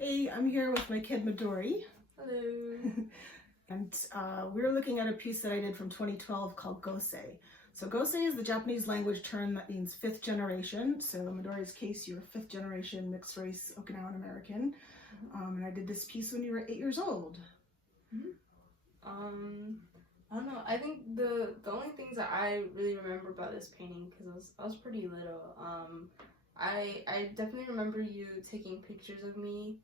Hey, I'm here with my kid Midori. Hello. And we're looking at a piece that I did from 2012 called Gosei. So Gosei is the Japanese language term that means fifth generation. So in Midori's case, you're fifth generation mixed race Okinawan American. And I did this piece when you were 8 years old. I don't know. I think the only things that I really remember about this painting, because I was pretty little. I definitely remember you taking pictures of me,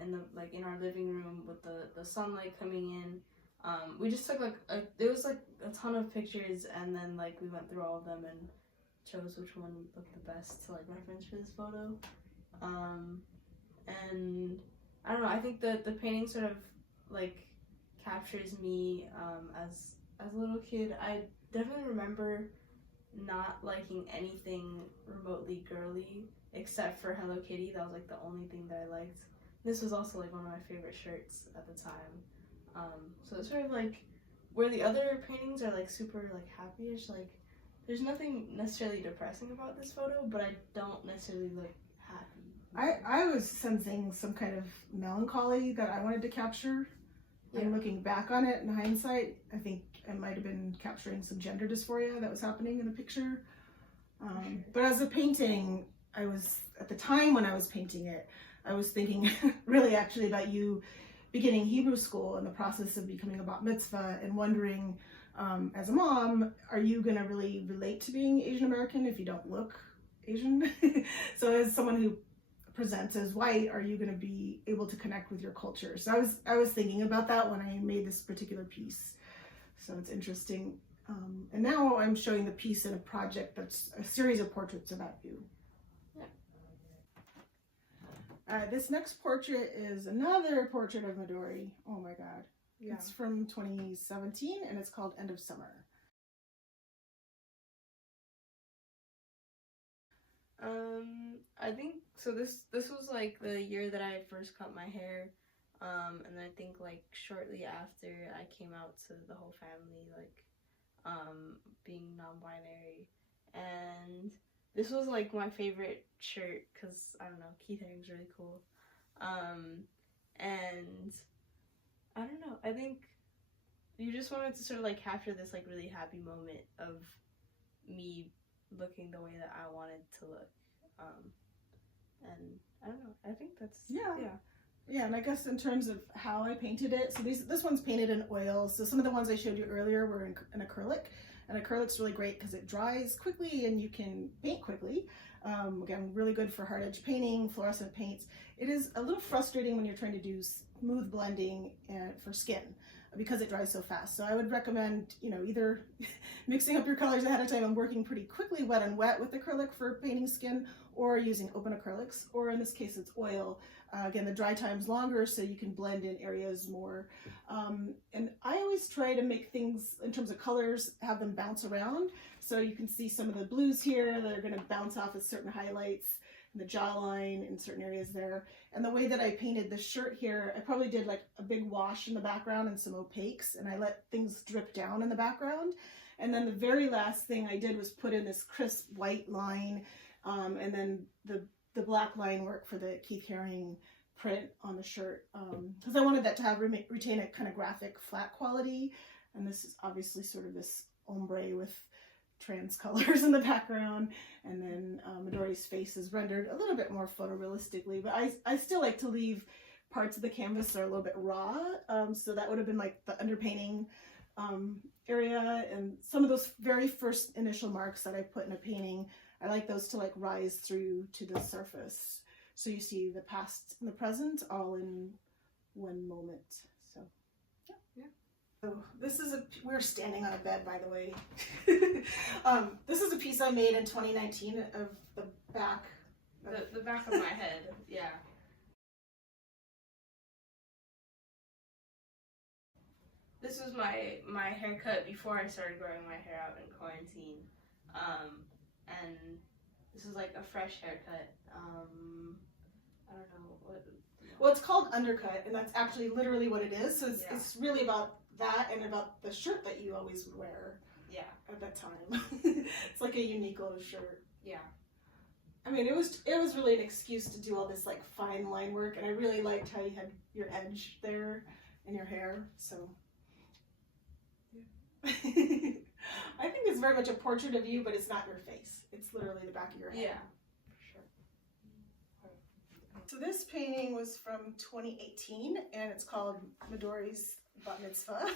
in our living room with the sunlight coming in. We just took there was like a ton of pictures, and then like we went through all of them and chose which one looked the best to like reference for this photo. And I don't know. I think the painting sort of like captures me as a little kid. I definitely remember not liking anything remotely girly except for Hello Kitty. That was like the only thing that I liked. This was also like one of my favorite shirts at the time. So it's sort of like where the other paintings are like super like happy-ish. Like there's nothing necessarily depressing about this photo, but I don't necessarily look happy. I was sensing some kind of melancholy that I wanted to capture. Yeah. And looking back on it in hindsight, I think I might have been capturing some gender dysphoria that was happening in the picture. But as a painting, at the time when I was painting it, I was thinking really actually about you beginning Hebrew school and the process of becoming a bat mitzvah and wondering, as a mom, are you going to really relate to being Asian American if you don't look Asian? So as someone who presents as white, are you going to be able to connect with your culture? So I was thinking about that when I made this particular piece. So it's interesting. And now I'm showing the piece in a project that's a series of portraits about you. Yeah. This next portrait is another portrait of Midori. Oh my God. Yeah. It's from 2017 and it's called End of Summer. I think so. This was like the year that I first cut my hair, and I think like shortly after I came out to the whole family, like, being non-binary, and this was like my favorite shirt because I don't know, Keith Haring's really cool, and I don't know. I think you just wanted to sort of like capture this like really happy moment of me looking the way that I wanted to look. And I don't know, I think that's, yeah, and I guess in terms of how I painted it, so this one's painted in oil. So some of the ones I showed you earlier were in acrylic, and acrylic's really great because it dries quickly and you can paint quickly. Again, really good for hard edge painting, fluorescent paints. It is a little frustrating when you're trying to do smooth blending for skin because it dries so fast. So I would recommend, either mixing up your colors ahead of time and working pretty quickly wet and wet with acrylic for painting skin, or using open acrylics, or in this case it's oil. Again, the dry time's longer so you can blend in areas more. And I always try to make things, in terms of colors, have them bounce around. So you can see some of the blues here that are gonna bounce off of certain highlights, and the jawline in certain areas there. And the way that I painted the shirt here, I probably did like a big wash in the background and some opaques, and I let things drip down in the background. And then the very last thing I did was put in this crisp white line, and then the black line work for the Keith Haring print on the shirt, because I wanted that to have retain a kind of graphic flat quality. And this is obviously sort of this ombre with trans colors in the background, and then Midori's face is rendered a little bit more photorealistically, but I still like to leave parts of the canvas that are a little bit raw, so that would have been like the underpainting area, and some of those very first initial marks that I put in a painting, I like those to like rise through to the surface, so you see the past and the present all in one moment. So yeah. So we're standing on a bed, by the way. This is a piece I made in 2019 of the back. The back of my head, yeah. This was my haircut before I started growing my hair out in quarantine. And this is like a fresh haircut. I don't know what. Well, it's called undercut, and that's actually literally what it is. So it's really about that and about the shirt that you always would wear. Yeah. At that time. It's like a unique little shirt. Yeah. I mean, it was really an excuse to do all this like fine line work, and I really liked how you had your edge there in your hair. So yeah. I think it's very much a portrait of you, but it's not your face. It's literally the back of your head. Yeah, for sure. So this painting was from 2018, and it's called Midori's Bat Mitzvah.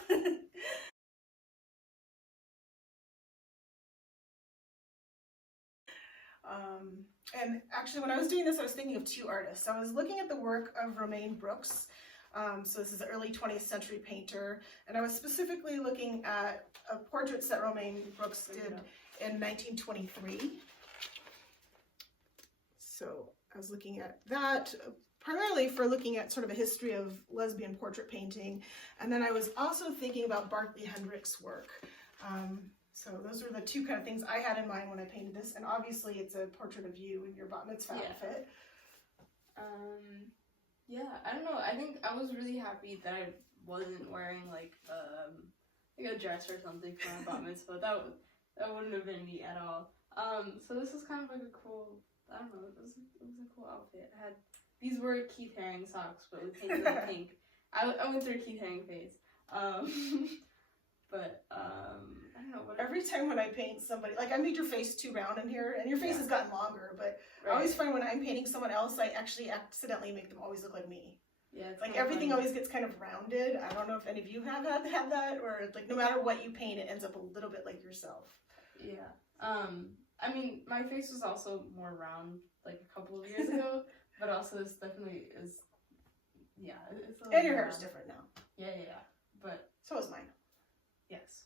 And actually, when I was doing this, I was thinking of two artists. I was looking at the work of Romaine Brooks. So this is an early 20th century painter, and I was specifically looking at portraits that Romaine Brooks did in 1923. So I was looking at that primarily for looking at sort of a history of lesbian portrait painting, and then I was also thinking about Barclay Hendricks' work. So those are the two kind of things I had in mind when I painted this, and obviously it's a portrait of you in your bat mitzvah outfit. Yeah, I don't know. I think I was really happy that I wasn't wearing like a dress or something for my bat mitzvah. That wouldn't have been me at all. So this was kind of like a cool. I don't know. It was a cool outfit. I had these were Keith Haring socks, but with painted in pink. I went through a Keith Haring phase. But I don't know. Every time when I paint somebody, like I made your face too round in here, and your face has gotten longer, but right. I always find when I'm painting someone else, I actually accidentally make them always look like me. Yeah, it's like everything always gets kind of rounded. I don't know if any of you have had that, or like no matter what you paint, it ends up a little bit like yourself. Yeah. I mean, my face was also more round like a couple of years ago, but also this definitely is. Yeah, it's a little and your hair is different now. Yeah. But so is mine. Yes.